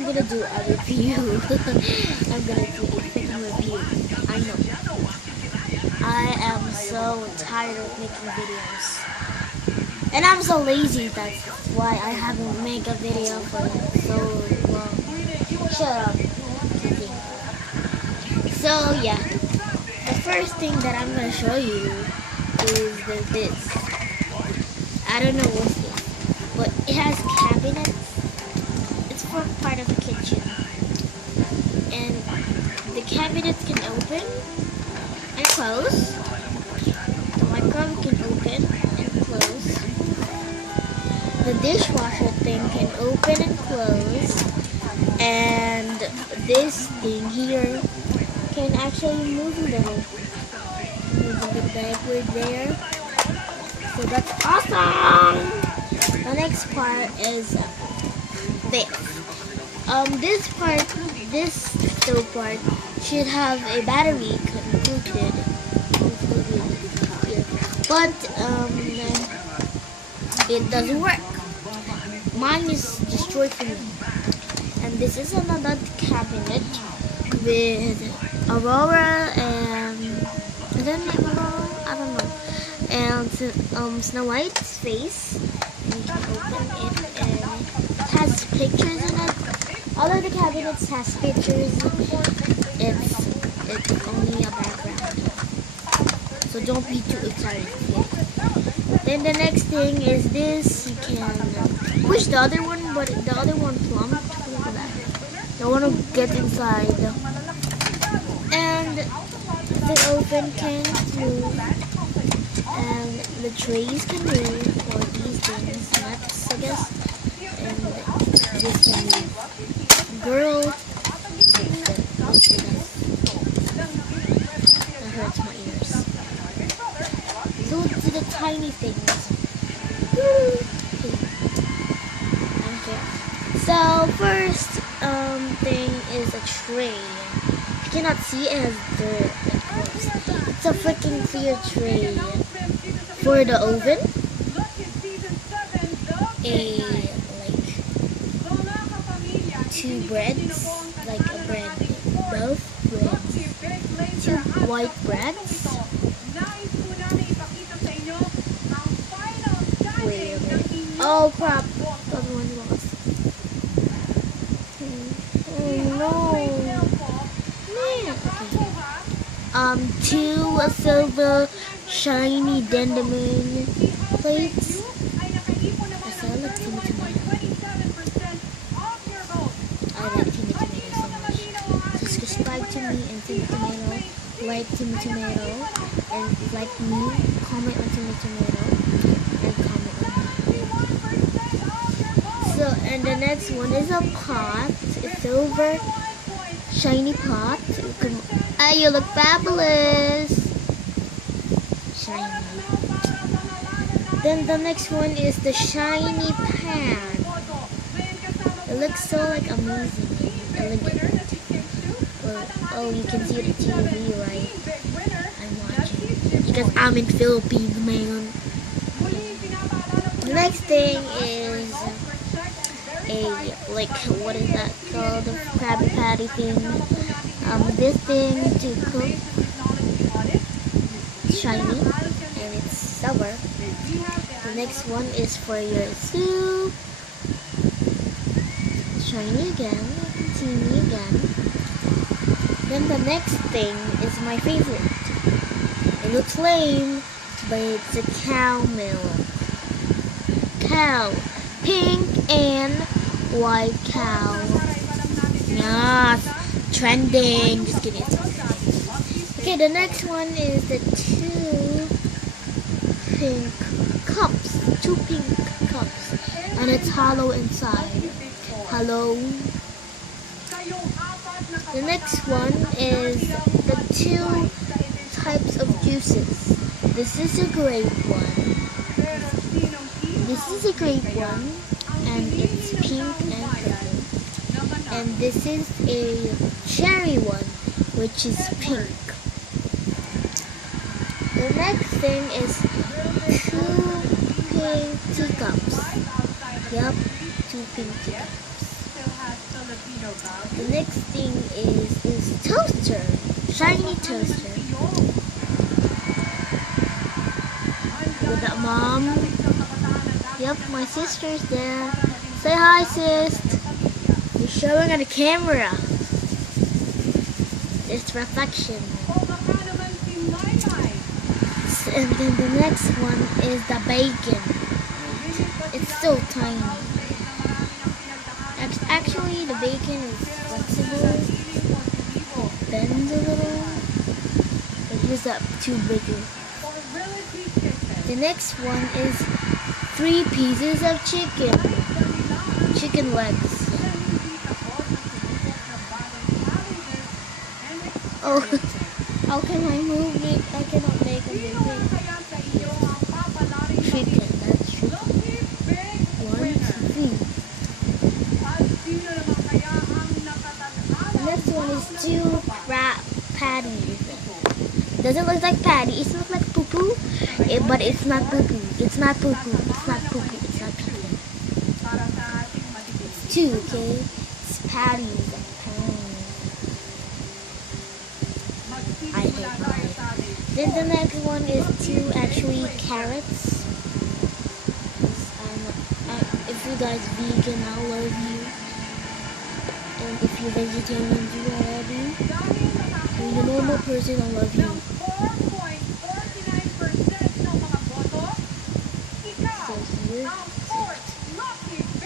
I'm gonna do a review. I'm gonna do a freaking review. I know. I am so tired of making videos. And I'm so lazy, that's why I haven't made a video for so long. Shut up. So yeah, the first thing that I'm gonna show you is this. I don't know what's this, but it has cabinets. It's for part of the kitchen. And the cabinets can open and close. The microwave can open and close. The dishwasher thing can open and close. And this thing here can actually move a little. Moving it backward there. So that's awesome! The next part is this. This stove part should have a battery included here. But it doesn't work. Mine is destroyed for me. And this is another cabinet with Aurora and is that name Aurora? I don't know. And Snow White's face. And you can open it and it has pictures in it. All of the cabinets has pictures. It's only a background. So don't be too excited. Then the next thing is this. You can push the other one, but the other one plumped. Look at that. I want to get inside. And the oven can move. And the trays can move. Or these things. Nuts, I guess. And this can move. Girl. That hurts my ears. So to the tiny things. Okay. So first thing is a tray. You cannot see it has dirt. It's a freaking clear tray for the oven. Two breads, like a bread, both breads, two white breads. Wait a minute. Oh crap! The other one lost. Oh no! Man. Two silver shiny Denderman plates. I like Timmy Tomato. I like Timmy Tomato so much. Subscribe to me and Timmy Tomato. Like Timmy Tomato. And like me. Comment on Timmy Tomato. And comment on me. So, and the next one is a pot. A silver shiny pot. You look fabulous. Shiny. Then the next one is the shiny pan. It looks so like amazing and elegant. Well, oh, you can see the TV, right? I'm watching because I'm in Philippines, man. The next thing is what is that called? The Krabby Patty thing. This thing to cook. Shiny and it's silver. The next one is for your soup. Shiny again, teeny again. Then the next thing is my favorite. It looks lame, but it's a cow milk. Cow. Pink and white cow. Yes. Trending. Just kidding. Okay, the next one is the two pink cups. And it's hollow inside. Hollow. The next one is the two types of juices. This is a grape one. This is a grape one. And it's pink and purple. And this is a cherry one, which is pink. The next thing is two pink teacups. Yep, two pink teacups. The next thing is toaster, shiny toaster. With that mom. Yep, my sister's there. Say hi, sis. You're showing on the camera. It's reflection. And then the next one is the bacon. It's so tiny. Actually, the bacon is flexible. It bends a little. But here's the two bigger. The next one is 3 pieces of chicken. Chicken legs. Oh, how can I move it? I cannot make a movement. Chicken, that's chicken. 1, 2, 3. The next one is 2 patties. Doesn't look like patty. It looks like poo poo, but it's not poo poo. It's not poo poo. It's not poo poo. It's not poo poo. It's 2, okay? It's patties. I hate mine. Then the next one is 2 actually carrots. If you guys vegan, I love you. And if you're vegetarian, do I love you? If you're a normal person, I love you.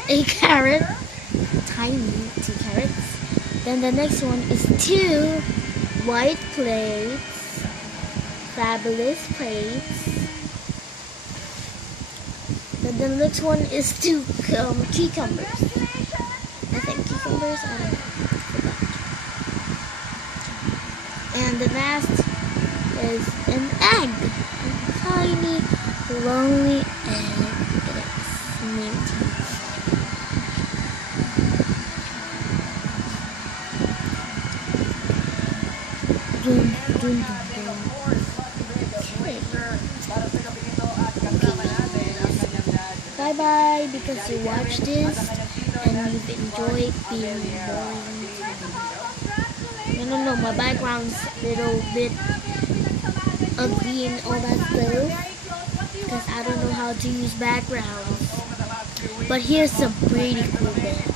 A carrot, tiny 2 carrots. Then the next one is 2 white plates, fabulous plates. Then the next one is 2 cucumbers. I think cucumbers, I don't know, forgot. And the last is an egg, a tiny, lonely egg. It's minty. Dun, dun, dun, dun. Bye bye, because you watched this and you've enjoyed being boring. No, my background's a little bit ugly and all that stuff because I don't know how to use backgrounds. But here's some pretty cool background.